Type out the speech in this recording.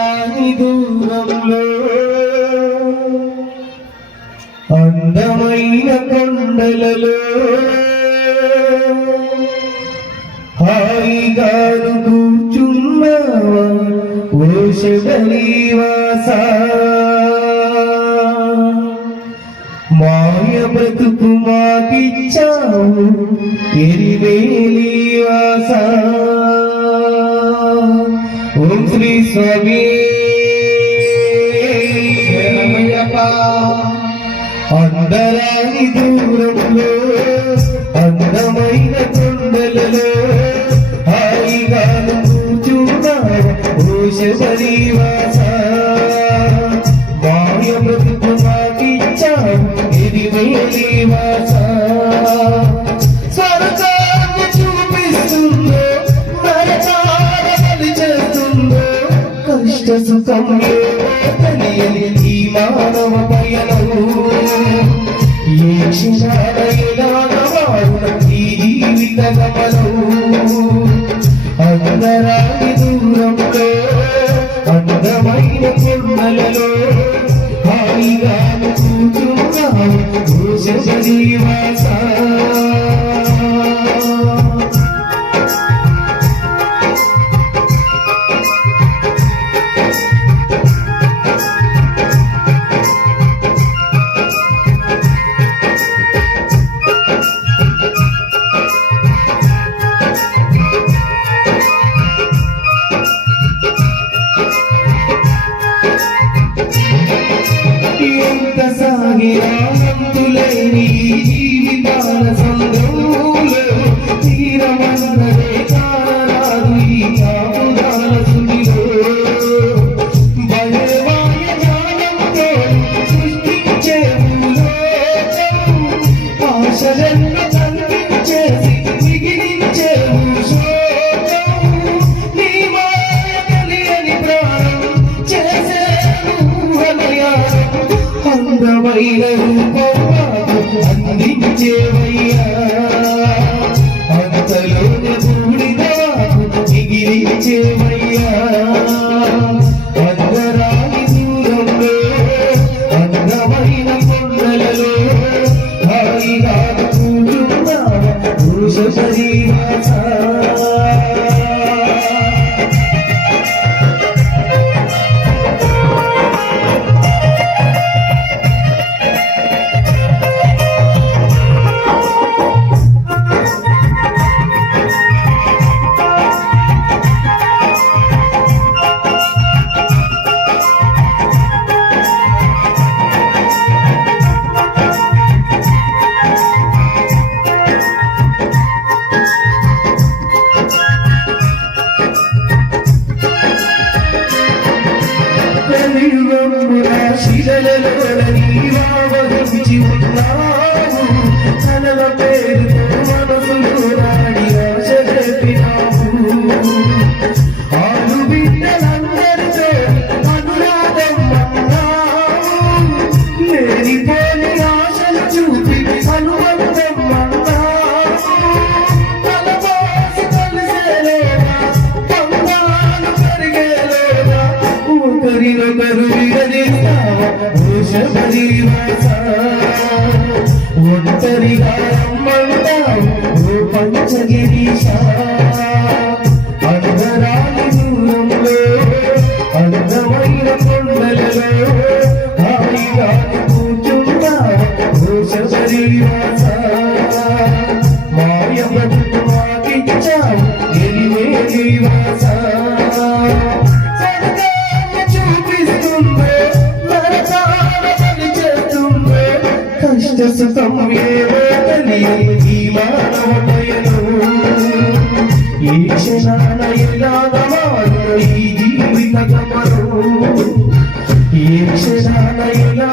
అందరాని దూరంలో అందమైన కొండలలో హాయిగాను కూర్చున్నావా ఓ శబరివాస మాయ బ్రతుకు మాకిచ్చావు ఎరివేలివాస ఓం శ్రీ స్వామి అందరాని దూరంలో అందమైన కొండలలో హాయిగాను కూర్చున్నావా ఓ శబరివాస మాయ బ్రతుకు మాకిచ్చావు ఎరివేలివాస స్వర్గాన్ని చూపిస్తుందో నరకాన్ని చేస్తుందో కష్ట సుఖం తెలియని ఈ మానవ పయనం ఏ క్షణాల ఈ జీవిత గమనం అందరాని దూరంలో అందమైన కొండలలో హాయిగాను కూర్చున్నావు ఓ శబరివాస సాగిరానంతులేని జీవితాల సంద్రంలో తీరమన్నదే కారాదు ఈ కాపుదాల సుడిలో భయవాయ జ్ఞానంతో సృష్టించే ఆశలెన్నో కనిపించేసి మిగిలించే శోకం నీ మాయ తెలియని ప్రాణం చేసే అందమైన రూపం అందించేవయ్యా అంతలోన బూడిదవాకు మిగిలించేవయ్యా అందరాని దూరంలో అందమైన కొండలలో హాయిగా కూర్చున్నావా ఓ శబరివాస శిలలలో నీవావరించి ఉన్నావు కలల పేరుతో మనసులో రాడి ఆశ చెప్పినావు ఆలు బిడ్డలందరితో అనురాగం అన్నావు లేనిపోని ఆశలు చూపి అనుబంధం అన్నావు తలపోసి కలిసేలోనా పందాలు పెరిగేలోనా ఒకరినొకరు శబరివాస ఒంటరిగా రమ్మంటావు ఓ పంచగిరీశ అందరాని దూరంలో అందమైన కొండలలో హాయిగా కూర్చున్నావు ఓ శబరివాస మాయ బ్రతుకు మాకిచ్చావు ఎరివేలివాస కష్ట సుఖం ఏవో తెలియని ఈ మానవ పయనం ఏ క్షణాన ఎలాగ ఈ జీవిత గమనం ఏ క్షణాన ఎలా